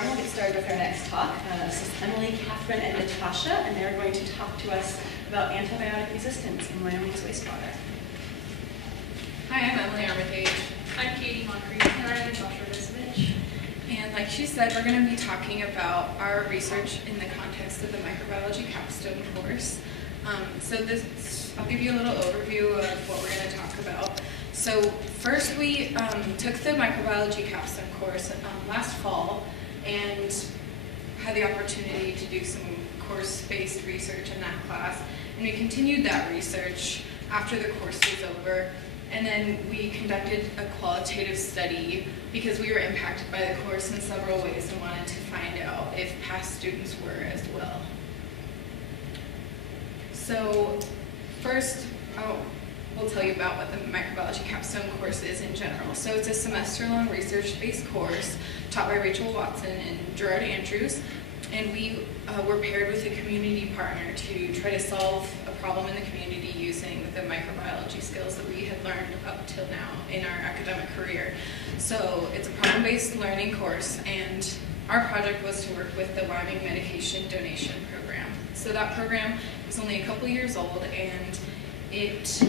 then we'll get started with our next talk. This is Emily, Catherine, and Natasha, and they're going to talk to us about antibiotic resistance in Wyoming's wastewater. Hi, I'm Emily Armitage. I'm Katie Moncrief. And I'm Natasha Visovich. And like she said, we're going to be talking about our research in the context of the microbiology capstone course. I'll give you a little overview of what we're going to talk about. So first we took the microbiology capstone course last fall and had the opportunity to do some course-based research in that class. And we continued that research after the course was over. And then we conducted a qualitative study because we were impacted by the course in several ways and wanted to find out if past students were as well. So first, we'll tell you about what the microbiology capstone course is in general. So it's a semester-long research-based course taught by Rachel Watson and Gerard Andrews. And we were paired with a community partner to try to solve a problem in the community using the microbiology skills that we had learned up till now in our academic career. So it's a problem-based learning course, and our project was to work with the Wyoming Medication Donation Program. So that program is only a couple years old, and it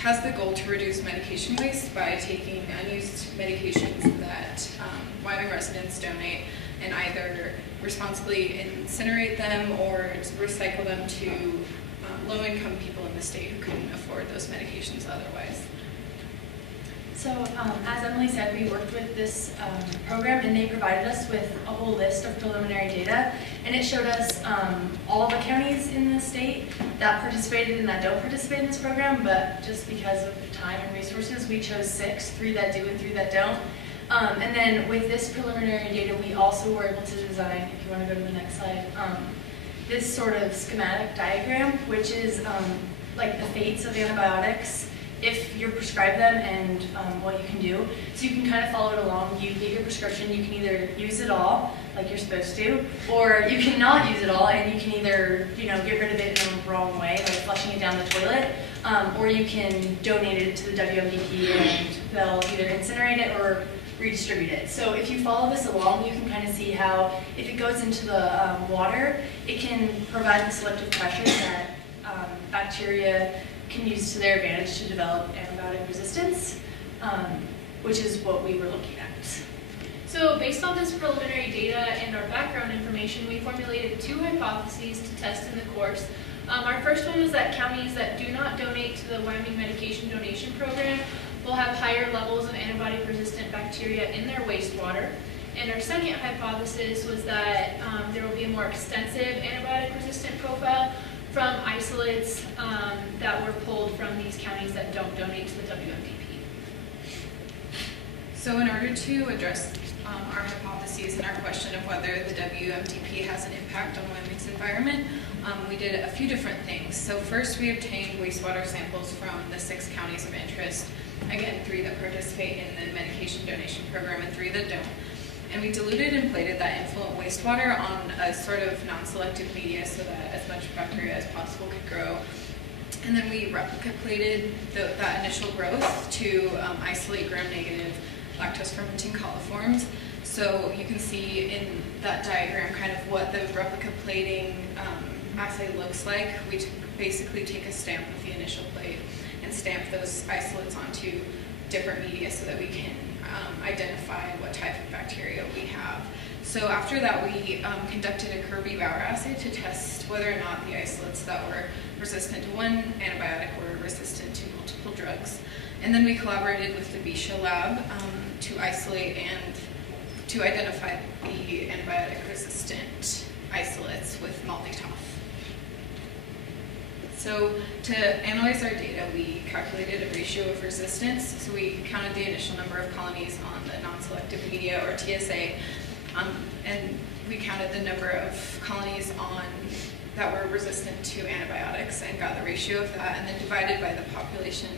has the goal to reduce medication waste by taking unused medications that Wyoming residents donate and either responsibly incinerate them or recycle them to low-income people in the state who couldn't afford those medications otherwise. So as Emily said, we worked with this program, and they provided us with a whole list of preliminary data, and it showed us all the counties in the state that participated and that don't participate in this program, but just because of time and resources, we chose 6, 3 that do and 3 that don't. And then with this preliminary data, we also were able to design, if you want to go to the next slide, this sort of schematic diagram, which is like the fates of antibiotics if you're prescribed them and what you can do. So you can kind of follow it along. You get your prescription, you can either use it all, like you're supposed to, or you can not use it all, and you can either get rid of it in the wrong way, like flushing it down the toilet, or you can donate it to the WMDP and they'll either incinerate it or redistribute it. So if you follow this along, you can kind of see how if it goes into the water, it can provide the selective pressure that bacteria can use to their advantage to develop antibiotic resistance, which is what we were looking at. So based on this preliminary data and our background information, we formulated 2 hypotheses to test in the course. Our first one was that counties that do not donate to the Wyoming Medication Donation Program will have higher levels of antibiotic-resistant bacteria in their wastewater. And our second hypothesis was that there will be a more extensive antibiotic-resistant profile from isolates that were pulled from these counties that don't donate to the WMDP. So in order to address our hypotheses and our question of whether the WMDP has an impact on Wyoming's environment, we did a few different things. So first we obtained wastewater samples from the 6 counties of interest. Again, 3 that participate in the medication donation program and 3 that don't. And we diluted and plated that influent wastewater on a sort of non-selective media so that as much bacteria as possible could grow. And then we replica plated that initial growth to isolate gram-negative lactose fermenting coliforms. So you can see in that diagram kind of what the replica plating assay looks like. We basically take a stamp of the initial plate and stamp those isolates onto different media so that we can identify what type of bacteria we have. So after that, we conducted a Kirby-Bauer assay to test whether or not the isolates that were resistant to one antibiotic were resistant to multiple drugs. And then we collaborated with the Bisha lab to isolate and to identify the antibiotic-resistant isolates with MALDI-TOF. So to analyze our data, we calculated a ratio of resistance. So we counted the initial number of colonies on the non-selective media, or TSA, and we counted the number of colonies that were resistant to antibiotics and got the ratio of that, and then divided by the population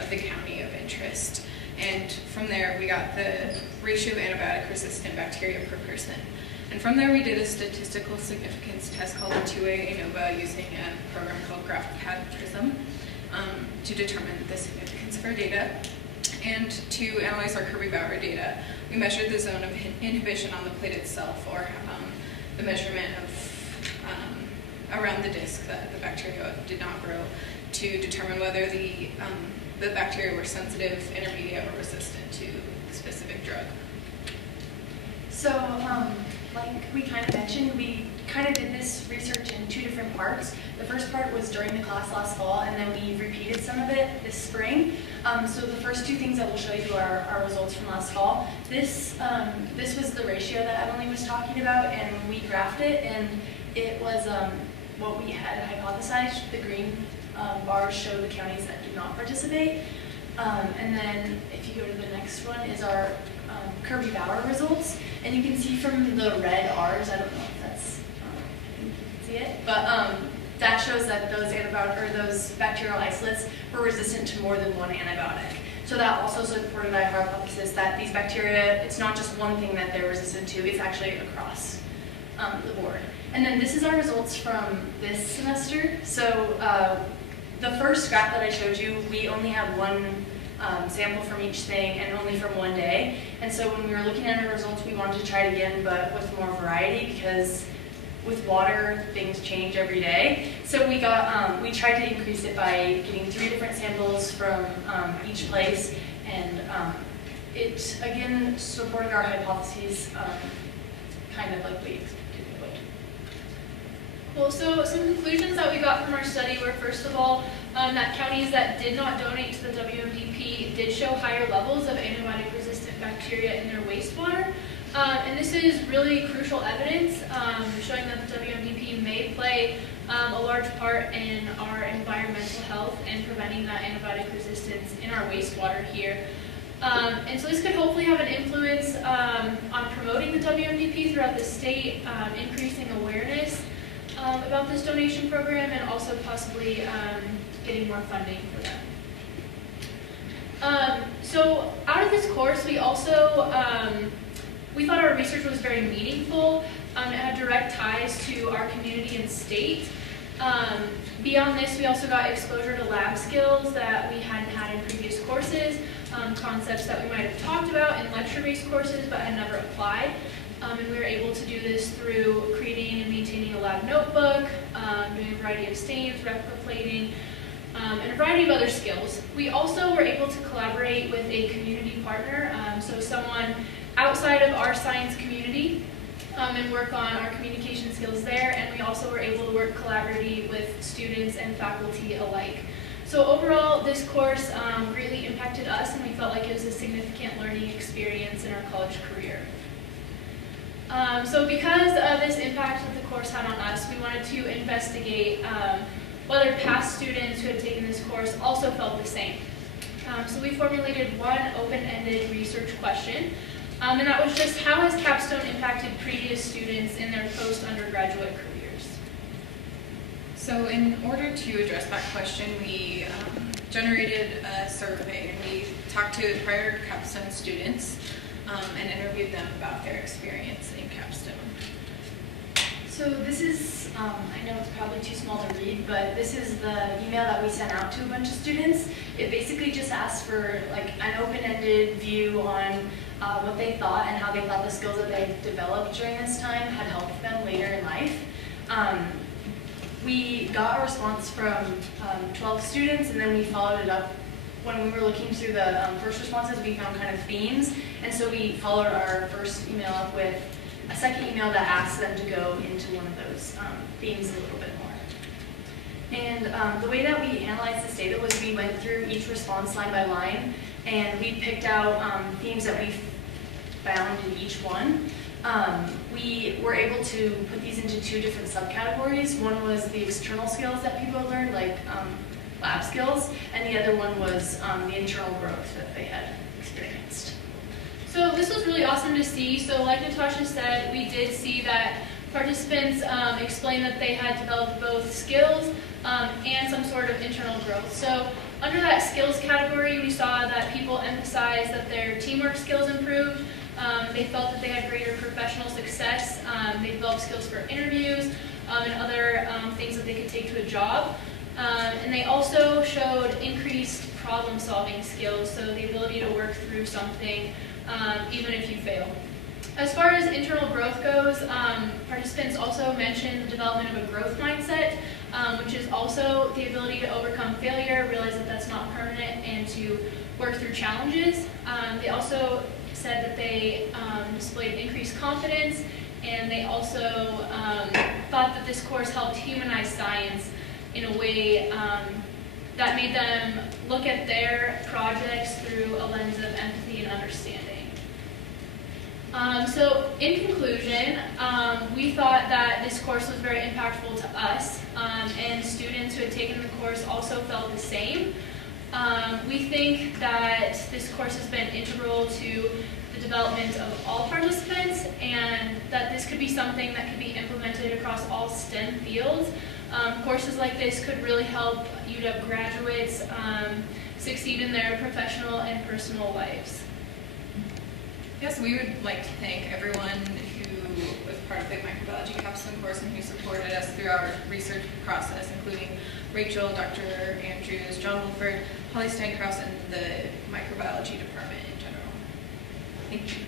of the county of interest. And from there, we got the ratio of antibiotic-resistant bacteria per person. And from there, we did a statistical significance test called the 2A ANOVA using a program called GraphPad Prism to determine the significance of our data. And to analyze our Kirby-Bauer data, we measured the zone of inhibition on the plate itself, or the measurement of around the disc that the bacteria did not grow, to determine whether the bacteria were sensitive, intermediate, or resistant to the specific drug. So, like we kind of mentioned, we kind of did this research in 2 different parts. The first part was during the class last fall, and then we repeated some of it this spring. So the first 2 things that we'll show you are our results from last fall. This was the ratio that Emily was talking about, and we graphed it, and it was what we had hypothesized. The green bars show the counties that do not participate. And then if you go to the next one is our Kirby-Bauer results. And you can see from the red R's, I don't know if that's, I think you can see it, but that shows that those bacterial isolates were resistant to more than one antibiotic. So that also supported our hypothesis that these bacteria, it's not just one thing that they're resistant to, it's actually across the board. And then this is our results from this semester. So the first graph that I showed you, we only have one sample from each thing and only from one day. And so when we were looking at our results, we wanted to try it again, but with more variety, because with water, things change every day. So we tried to increase it by getting 3 different samples from each place, and it again supported our hypotheses, kind of like we expected it would. Well, so some conclusions that we got from our study were, first of all, that counties that did not donate to the WMDP did show higher levels of antibiotic-resistant bacteria in their wastewater. And this is really crucial evidence showing that the WMDP may play a large part in our environmental health and preventing that antibiotic resistance in our wastewater here. And so this could hopefully have an influence on promoting the WMDP throughout the state, increasing awareness about this donation program, and also possibly getting more funding for them. So out of this course, we also we thought our research was very meaningful. It had direct ties to our community and state. Beyond this, we also got exposure to lab skills that we hadn't had in previous courses, concepts that we might have talked about in lecture-based courses but had never applied. And we were able to do this through creating and maintaining a lab notebook, doing a variety of stains, replica plating, and a variety of other skills. We also were able to collaborate with a community partner, so someone outside of our science community, and work on our communication skills there, and we also were able to work collaboratively with students and faculty alike. So overall, this course greatly impacted us, and we felt like it was a significant learning experience in our college career. So because of this impact that the course had on us, we wanted to investigate whether past students who had taken this course also felt the same. So we formulated one open-ended research question, and that was just, how has Capstone impacted previous students in their post-undergraduate careers? So in order to address that question, we generated a survey, and we talked to prior Capstone students and interviewed them about their experience in Capstone. So this is, I know it's probably too small to read, but this is the email that we sent out to a bunch of students. It basically just asked for like an open-ended view on what they thought and how they thought the skills that they developed during this time had helped them later in life. We got a response from 12 students, and then we followed it up. When we were looking through the first responses, we found kind of themes, and so we followed our first email up with a second email that asked them to go into one of those themes a little bit more. And the way that we analyzed this data was we went through each response line by line, and we picked out themes that we found in each one. We were able to put these into 2 different subcategories. One was the external skills that people learned, like lab skills, and the other one was the internal growth that they had experienced. So this was really awesome to see. So like Natasha said, we did see that participants explained that they had developed both skills and some sort of internal growth. So under that skills category, we saw that people emphasized that their teamwork skills improved. They felt that they had greater professional success. They developed skills for interviews and other things that they could take to a job. And they also showed increased problem-solving skills, so the ability to work through something even if you fail. As far as internal growth goes, participants also mentioned the development of a growth mindset, which is also the ability to overcome failure, realize that that's not permanent, and to work through challenges. They also said that they displayed increased confidence, and they also thought that this course helped humanize science in a way that made them look at their projects through a lens of empathy and understanding. So in conclusion, we thought that this course was very impactful to us, and students who had taken the course also felt the same. We think that this course has been integral to the development of all participants, and that this could be something that could be implemented across all STEM fields. Courses like this could really help UW graduates succeed in their professional and personal lives. Yes, we would like to thank everyone who was part of the microbiology capstone course and who supported us through our research process, including Rachel, Dr. Andrews, John Wilford, Holly Steinkraus, and the microbiology department in general. Thank you.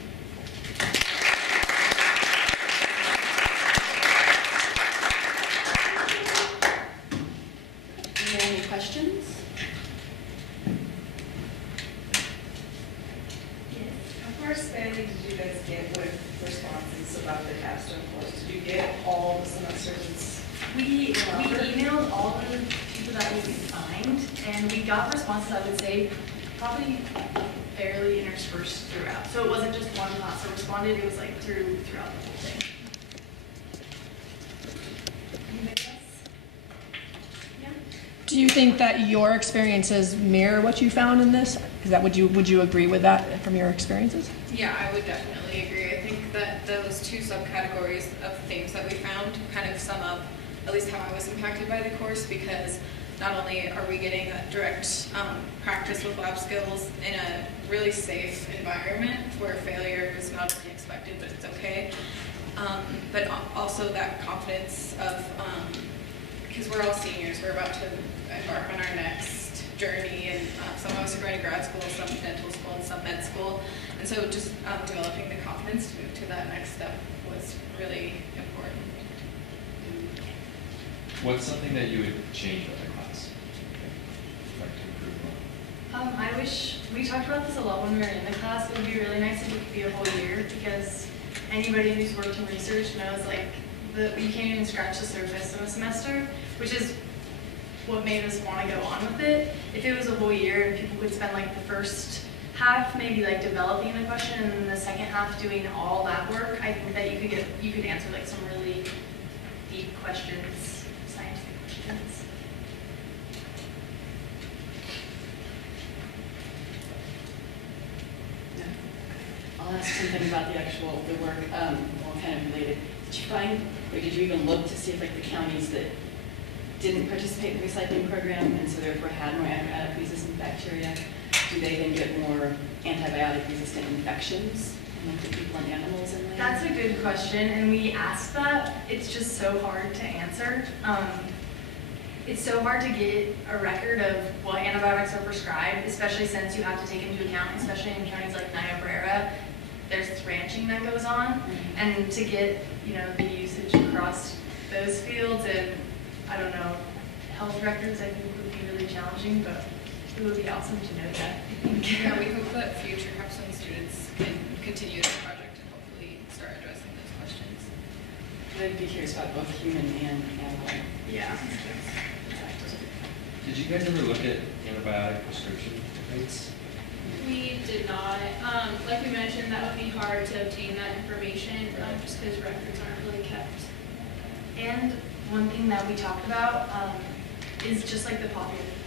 Are there any questions? How far spending did you guys get with responses about the capstone course? Did you get all the semesters? We emailed all the people that we could find, and we got responses, I would say, probably fairly interspersed throughout. So it wasn't just one class that responded, it was like throughout the whole thing. Anybody else? Yeah? Do you think that your experiences mirror what you found in this? Is that would you agree with that from your experiences? Yeah, I would definitely agree. I think that those two subcategories of themes that we found kind of sum up at least how I was impacted by the course, because not only are we getting a direct practice with lab skills in a really safe environment where failure is not only expected, but it's okay, but also that confidence of, because we're all seniors, we're about to embark on our next journey, and some of us are going to grad school, some dental school, and some med school, and so just developing the confidence to move to that next step was really important. What's something that you would change about the class? Like to improve on? I wish, we talked about this a lot when we were in the class. It would be really nice if it could be a whole year, because anybody who's worked in research knows like you can't even scratch the surface of a semester, which is what made us want to go on with it. If it was a whole year and people could spend like the first half maybe like developing the question and then the second half doing all that work, I think that you could answer like some really deep questions, scientific questions. No. I'll ask something about the work, well, kind of related. Did you find, or did you even look to see if like the counties that didn't participate in the recycling program and so therefore had more antibiotic resistant bacteria, do they then get more antibiotic resistant infections like the people and animals in there? That's a good question, and we asked that. It's just so hard to answer. It's so hard to get a record of what antibiotics are prescribed, especially since you have to take into account, especially in counties like Niobrara, there's this ranching that goes on, and to get the usage across those fields and I don't know, health records I think would be really challenging, but it would be awesome to know that. Yeah, we hope that future capstone students can continue this project and hopefully start addressing those questions. I'd be curious about both human and animal. Yeah. Did you guys ever look at antibiotic prescription rates? We did not. Like we mentioned, that would be hard to obtain that information just because records aren't really kept. And one thing that we talked about is just like the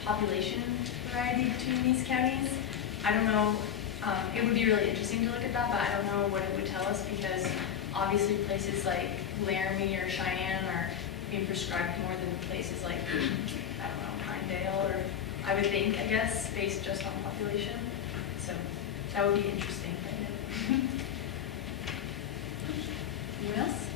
population variety between these counties. I don't know, it would be really interesting to look at that, but I don't know what it would tell us because obviously places like Laramie or Cheyenne are being prescribed more than places like, I don't know, Pinedale or I would think, I guess, based just on population. So that would be interesting. Anyone else?